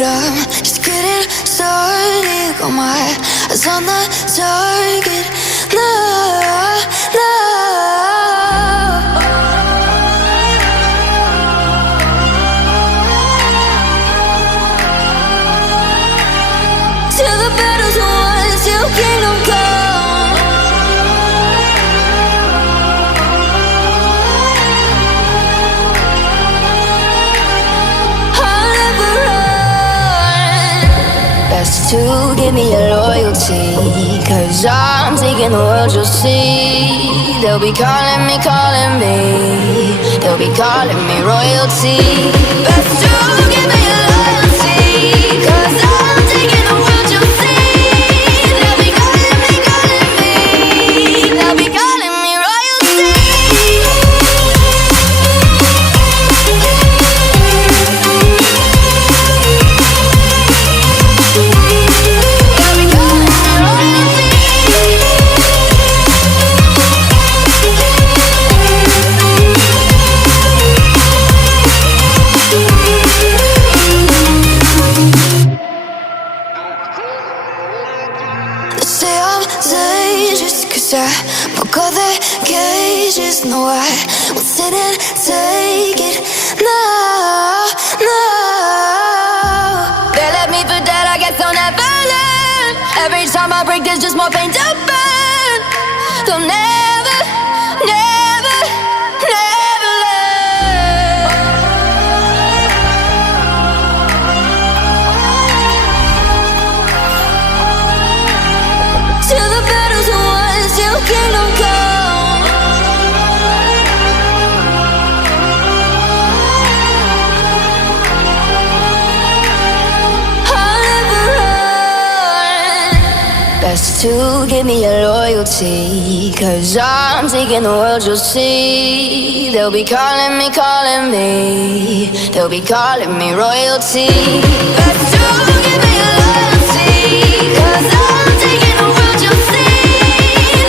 but I'm just getting started. Got my eyes on the target. No, no. Till the battle's won, till kingdom come. I'll never run. Best to give me your loyalty, 'cause I'm taking the world, you'll see. They'll be calling me, calling me. They'll be calling me royalty. Best to give me your loyalty, 'cause I'm taking the world, you'll see. They'll be calling me, calling me. They'll be calling me royalty. They'll be calling me royalty. They say I'm dangerous 'cause I broke all their cages. No, I won't sit and take it. No, no. They left me for dead, I guess I'll never learn. Every time I break, there's just more pain to burn. They'll never, never, never learn. Till the battle's won, till kingdom come. I'll never run. Best to give me your loyalty, 'cause I'm taking the world, you'll see. They'll be calling me, calling me. They'll be calling me royalty. Best to give me your loyalty, 'cause I'm taking the world, you'll see.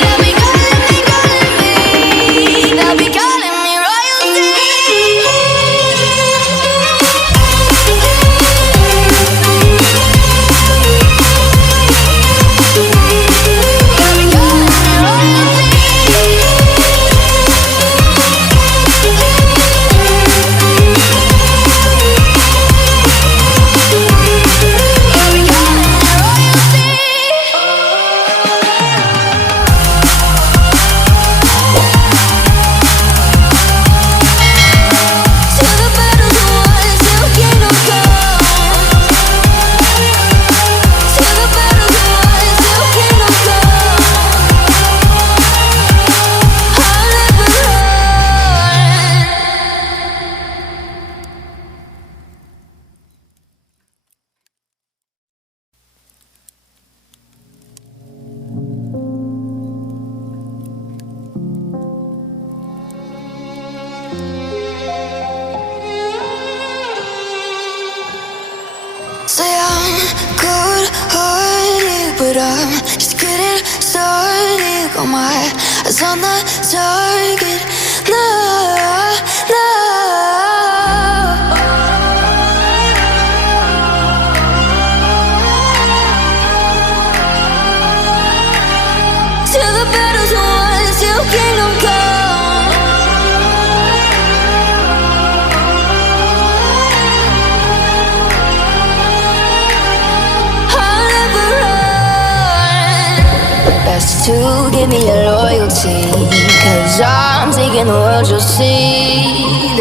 They'll be calling me, calling me. They'll be calling me royalty. They'll be calling me royalty. They'll be calling me royalty. Till the battle's won, till kingdom come. Till the battle's won, till kingdom come. I'll never run. Say I'm good-hearted, but I'm just getting started. Got my eyes on the target. No, no. Till the battle's won, till kingdom come. I'll never run. Best to give me your loyalty, 'cause I'm taking the world, you'll see.